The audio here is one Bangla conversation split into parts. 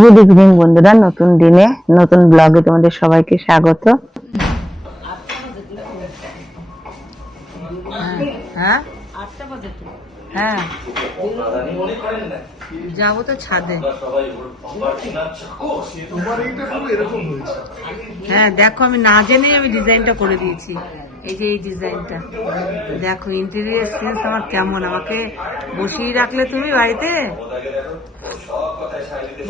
গুড ইভিনিং বন্ধুরা, নতুন দিনে, নতুন ব্লগে তোমাদের সবাইকে স্বাগত। হ্যাঁ? হ্যাঁ। যাব তো ছাদে। হ্যাঁ দেখো আমি না জেনেই আমি ডিজাইনটা করে দিয়েছি। এই যে এই ডিজাইনটা। দেখো ইন্টেরিয়ার সেন্স আমার কেমন? আমাকে বসিয়ে রাখলে তুমি বাড়িতে?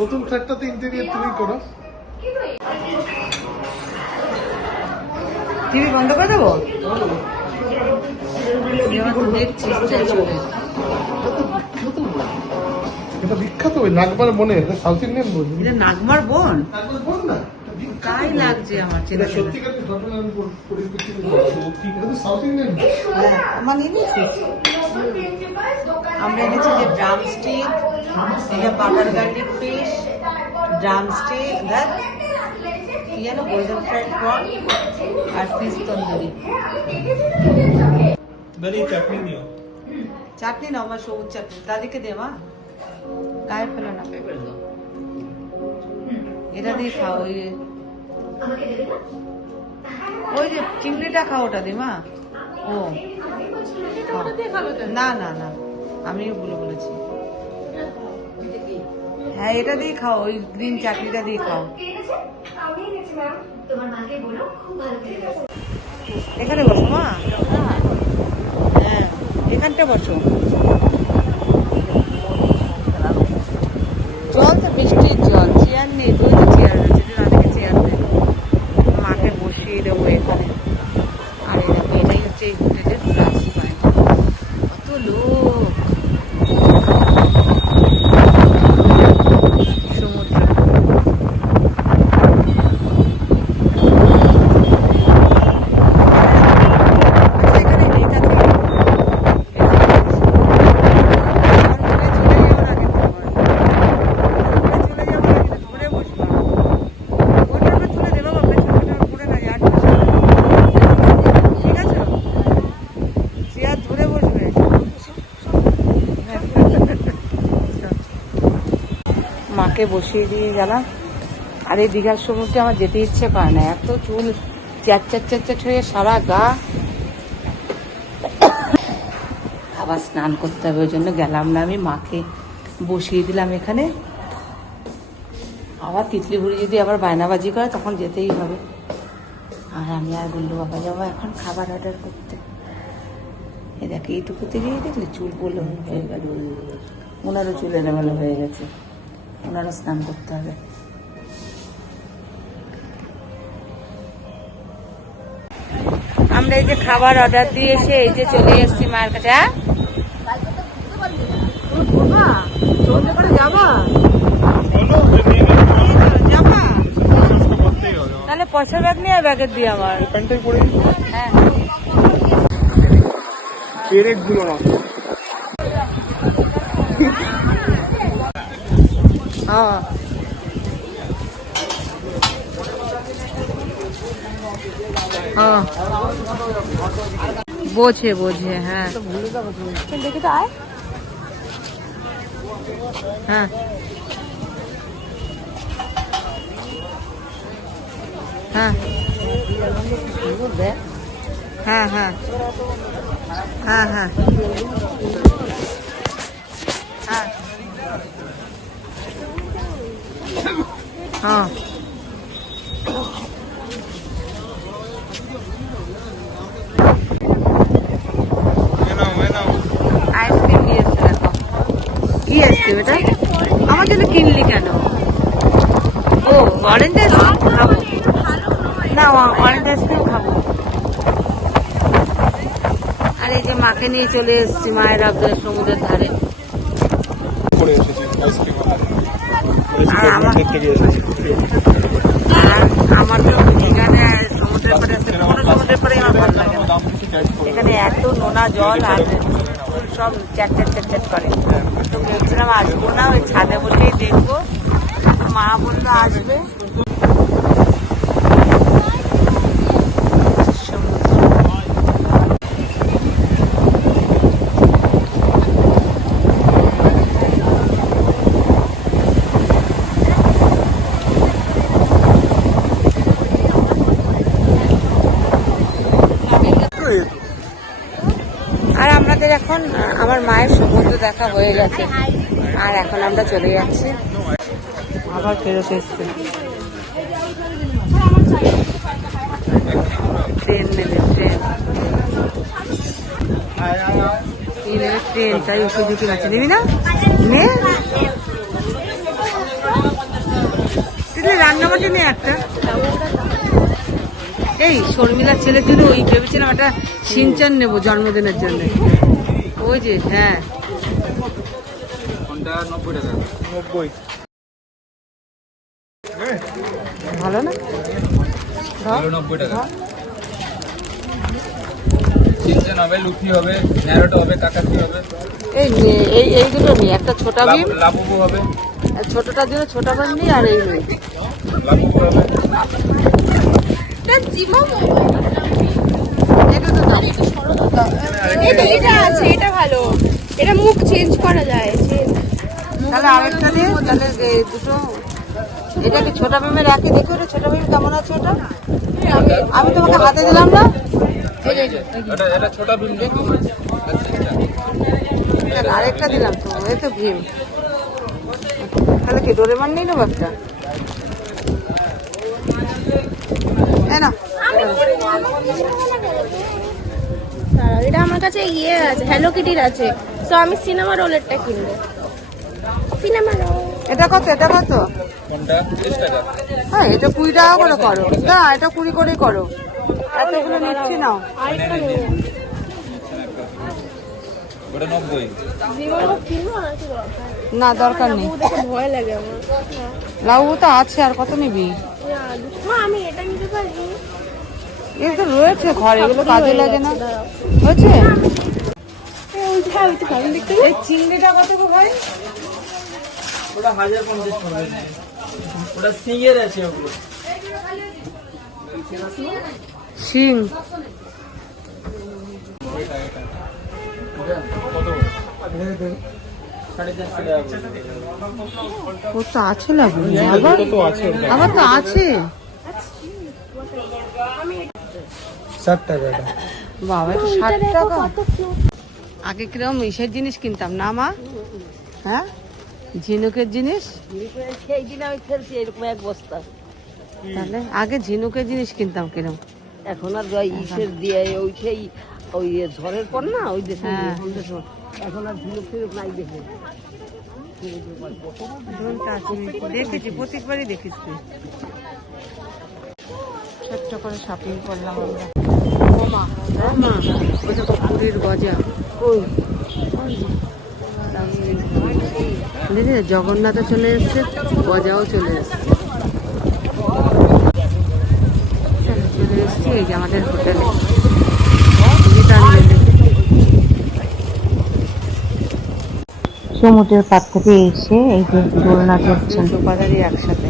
নতুন ফ্ল্যাটটাতে ইন্টেরিয়র তুমি করো। টিভি বন্ধ করে দেবো? এটা বিখ্যাত ওই নাগবার বনে। সাউথ ইন্ডিয়ান বন? নাগমার বন না? তাই লাগছে আমার এটা চেনা চেনা সত্যিকার ঘটনা আমি পরি- পরিপ্রেক্ষিতে বলছি। এটা তো সাউথ ইন্ডিয়ান হ্যাঁ, আমার এনেছিস আমরা এনেছি যে ড্রাম স্টিক এটা butter garlic fish drumstick দেখ কি যেন গোল্ডেন ফ্রাইড প্রন আর ফিশ তন্দুরি চাটনি না আমার সবুজ চাটনি। দাদিকে দে মা। গায়ে ফেলে না। এটা দিয়ে খাও ওই ওই যে চিংড়িটা খাও ওটা দি মা। ও। না না না। আমি ভুলে বলেছি। হ্যাঁ এটা দিয়ে খাও ওই গ্রিন চাটনিটা দিয়ে খাও। এখানে বসো মা। হ্যাঁ এখানটা বসো জল তো বৃষ্টির জল চেয়ার নেই দুই তো চেয়ার রয়েছে যদি রাধিকে চেয়ার নেই মাকে বসিয়ে দেবো এখানে আর এই দেখো এটাই হচ্ছে এই হোটেলের প্লাস পয়েন্ট কত লোক সমুদ্র আচ্ছা, এখানে এটা থেকে মাকে বসিয়ে দিয়ে গেলাম। আর এই দীঘার সমুদ্রে আমার যেতে ইচ্ছে করে না। এত চুল চ্যাট চ্যাট চ্যাট চ্যাট হয়ে সারা গা। আবার স্নান করতে হবে, ওই জন্য গেলাম না। আমি মাকে বসিয়ে দিলাম এখানে। আবার তিতলি বুড়ি যদি আবার বায়নাবাজি করে, তখন যেতেই হবে। আর আমি আর বলল, বাবা যাব এখন খাবার অর্ডার করতে। এ দেখে, এইটুকুতে গিয়ে দেখলে চুল পড়ল হয়ে গেল। ওনারও চুল এলোমেলো হয়ে গেছে। ওনারও স্নান করতে হবে আমরা এই যে খাবার অর্ডার দিয়ে এসে এই যে চলে এসেছি মায়ের কাছে হ্যাঁ? তাহলে পয়সা ব্যাগ নিয়ে ব্যাগের দিয়ে আমার ওখানটাই পড়ে হ্যাঁ পেরেকগুলো 어. 어. 뭐지, 뭐지, 응. 근데 그다 알? 응. 응. 응, 응. 응, 응. আইসক্রিম দেখো। কি আইসক্রিম এটা? আমার জন্য কিনলি কেন? ও অরেঞ্জ আইসক্রিম খাব। না অরেঞ্জ আইসক্রিম খাব। আর এই যে মাকে নিয়ে চলে এসেছি মায়ের আপনার সমুদ্রের ধারে পড়ে এসেছি আইসক্রিম আর আমার এখানে সমুদ্রের পাড়ে সমুদ্রের পরে আমার লাগে। এখানে এত নোনা জল আর সব চ্যাট চ্যাট চ্যাট করে। তো ভেবেছিলাম আসব না, ওই ছাদে বলেই দেখব। মা বলল, আসবে। দেখা হয়ে গেছে। আর এখন আমরা চলে যাচ্ছি। আবার ফেরত এসছে। ট্রেন নেবে ট্রেন। এই নেবে ট্রেন তাই সুযোগী আছে নিবি না? নে। তুই রান্নাবাটি নে একটা। এই শর্মিলার ছেলের জন্য ওই ভেবেছিলাম একটা সিনচান নেব জন্মদিনের জন্য। ওই যে হ্যাঁ। ভালো না? ধর, এগুলো নব্বই টাকা। হবে লুচি হবে ন্যারোটা হবে কাকাতি হবে। এই এই এইগুলো একটা ছোটা বিম লাবুবু হবে। আর ছোটটার জন্য ছোটা বিম নি আর এই নি লাবুবু হবে। এটা তো দাম এটা এটা আছে এটা ভালো। এটা মুখ চেঞ্জ করা যায়। তাহলে আরেকটা দে তাহলে এই দুটো। এটাকে ছোটা বিমে রাখি দেখি ওটা ছোটা বিম কেমন আছে ওটা। আমি তোমাকে হাতে দিলাম না? আরেকটা দিলাম তো এই তো ভীম। তাহলে কি ডোরেমান নেই না দাঁড়াও, এটা আমার কাছে ইয়ে আছে হ্যালো কিটির আছে। তো আমি সিনেমা রোলেরটা কিনবো। সিনেমা রোল এটা কত? এটা কত? হ্যাঁ এটা কুড়ি টাকা করে করো। না এটা কুড়ি করে করো। এতগুলো নিচ্ছি নাও। ওটা নব্বই। না দরকার নেই। ভয় লাগে আমার তো আছে আর কত নিবি? আমি এটা নিতে পারি এগুলো রয়েছে ঘরে এগুলো কাজে লাগে না। হয়েছে? চিংড়িটা কত গো ভাই? ওটা হাজার পঞ্চাশ পড়বে ওটা আছে ওগুলো। চারশো টাকা ও তো আছে লাগবে। আবার? আবার তো আছে। ষাট টাকা বাবা এটা ষাট টাকা। আগে কীরকম ইসের জিনিস কিনতাম। না মা? হ্যাঁ? ঝিনুকের জিনিস? সেই দিন আমি খেলছি এরকম এক বস্তা। তাহলে আগে ঝিনুকের জিনিস কিনতাম কিরম। এখন আর ইসের দিয়ে ওই সেই ওই ঝড়ের পর না ওই দেশে হ্যাঁ। এখন আর ঝিনুক ফিনুক নাই দেখে। দেখেছি প্রত্যেকবারই তুই ছোট্ট করে শপিং করলাম আমরা। পুরীর গজা। জগন্নাথও চলে এসছে গজাও চলে এসছে। চলে এসছি এই যে আমাদের হোটেলে সমুদ্রের পার থেকে এসে এই যে দোলনা চড়ছেন দুটো একসাথে।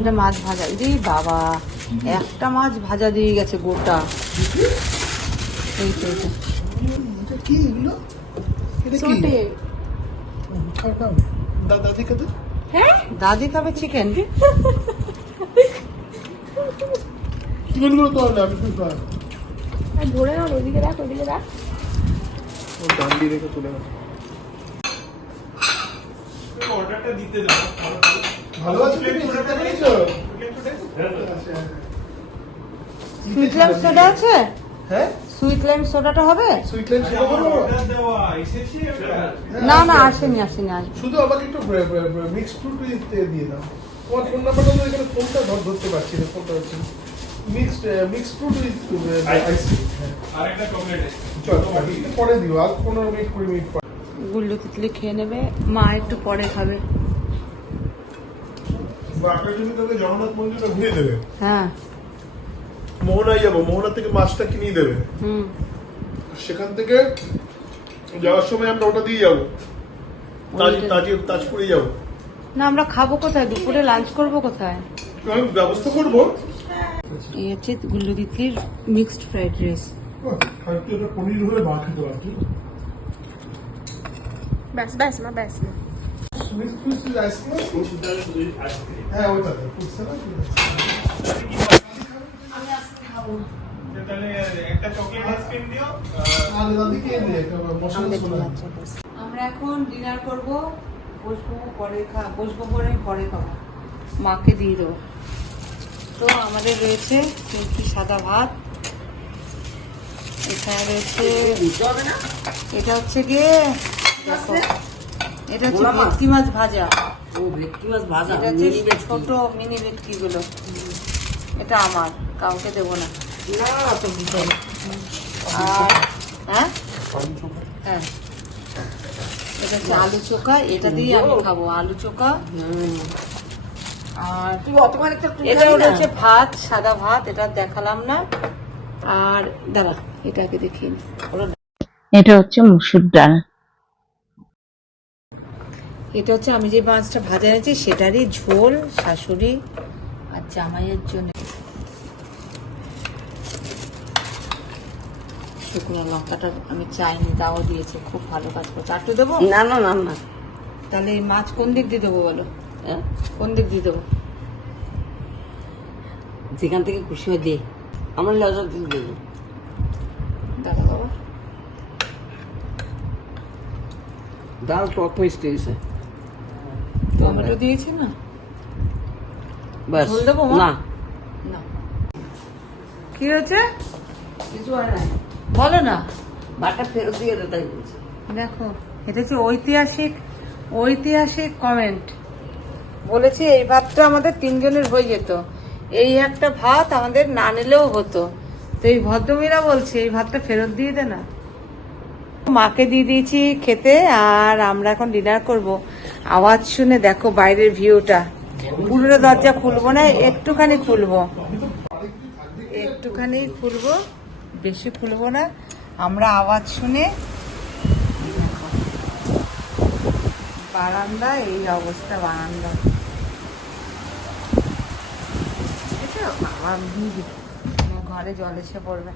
এটা মাছ ভাজা। রে বাবা একটা মাছ ভাজা দিয়ে গেছে গোটা। এই তো এটা। এটা কি এগুলো? এটা কি? খাও খাও দা- দাদি দাদি খাবে চিকেন চিকেনগুলো তো হবে আমি তো আর ধরে না ওদিকে রাখ ওদিকে রাখ। ডান দিয়ে রেখে তুলে নাও। ভালো আছো তুমি? চিন্তা করেছ সুইট লাইম সোডা আছে? হ্যাঁ? সুইট লাইম সোডাটা হবে? সুইট লাইম বলো না না আসেনি আসেনি আসবে শুধু আমাকে একটু মিক্স ফ্রুট দিয়ে দাও। তোমার ফোন নাম্বারটা তো এখানে ফোনটা ধর ধরতে পারছি না ফোনটা হচ্ছে mixed mix fruit with ice cream আরেকটা চকলেট চল একটু পরে দিও আর পনেরো মিনিট কুড়ি মিনিট পরে। গুল্লু তিতলি খেয়ে নেবে। মা একটু পরে খাবে। তোকে জগন্নাথ মন্দিরটা ঘুরিয়ে দেবে। হ্যাঁ। মোহনায় যাব মোহনা থেকে মাছটা কিনিয়ে দেবে। হুম। সেখান থেকে যাওয়ার সময় আমরা ওটা দিয়ে যাব। তাজ- তাজ- তাজপুরে যাব। না আমরা খাব কোথায়? দুপুরে লাঞ্চ করব কোথায়? আমি ব্যবস্থা করব। এই হচ্ছে মিক্সড ফ্রাইড রাইস আর কি ওটা পনির হলে ভাত খেতে পারছি ব্যাস ব্যাস মা ব্যাস মা। হ্যাঁ ওইটাতে ফুড স্যালাড আর দাদিকে দিয়ে মশলা আমাদের ছোলা ডিনার চলছে আমরা এখন ডিনার করব বসবো পরে খা বসবো পরে পরে খাব। মাকে দিয়ে দেবো। তো আমাদের রয়েছে কি সাদা ভাত। এখানে রয়েছে এটা হচ্ছে গিয়ে এটা হচ্ছে ভেটকি মাছ ভাজা। ও ভেটকি মাছ ভাজা এটা হচ্ছে ছোট মিনি ভেটকি গুলো এটা আমার। কাউকে দেবো না। না তো বিষয় না। আর হ্যাঁ? হ্যাঁ। এটা হচ্ছে আলু চোখা? এটা দিয়ে আমি খাব আলু চোখা। আর তুই অতবার একটা তুই এটা হচ্ছে ভাত সাদা ভাত এটা দেখালাম না। আর দাঁড়া এটাকে দেখিয়ে এটা হচ্ছে মুসুর ডাল। এটা হচ্ছে আমি যে মাছটা ভাজা এনেছি সেটারই ঝোল শাশুড়ি আর জামাইয়ের জন্য। শুকনো লঙ্কাটা আমি চাইনি তাও দিয়েছে খুব ভালো কাজ করছে। দেবো? না না না না। তাহলে এই মাছ কোন দিক দিয়ে দেবো বলো? হ্যাঁ? কোন দিক দিয়ে দেবো? যেখান থেকে খুশি হয় দে। আমার লজা দিয়ে দেবো দাদা বাবা। ডাল টক মিষ্টি হয়েছে টমেটো দিয়েছি না? ব্যাস ঝোল দেবো, না। না। কি হয়েছে? কিছু হয় না বলো না বাটা ফেরত দিয়ে তাই বলছে। দেখো, এটা হচ্ছে ঐতিহাসিক ঐতিহাসিক কমেন্ট বলেছি এই ভাতটা আমাদের তিনজনের হয়ে যেত। এই একটা ভাত আমাদের না নিলেও হতো। তো এই ভদ্রমীরা বলছে, এই ভাতটা ফেরত দিয়ে দে না। মাকে দিয়ে দিয়েছি খেতে, আর আমরা এখন ডিনার করব। আওয়াজ শুনে দেখো বাইরের ভিউটা পুরো দরজা খুলবো না, একটুখানি খুলবো। একটুখানি খুলবো। বেশি খুলবো না। আমরা আওয়াজ শুনে বারান্দা এই অবস্থা বারান্দা। ঘরে জল এসে পড়বে।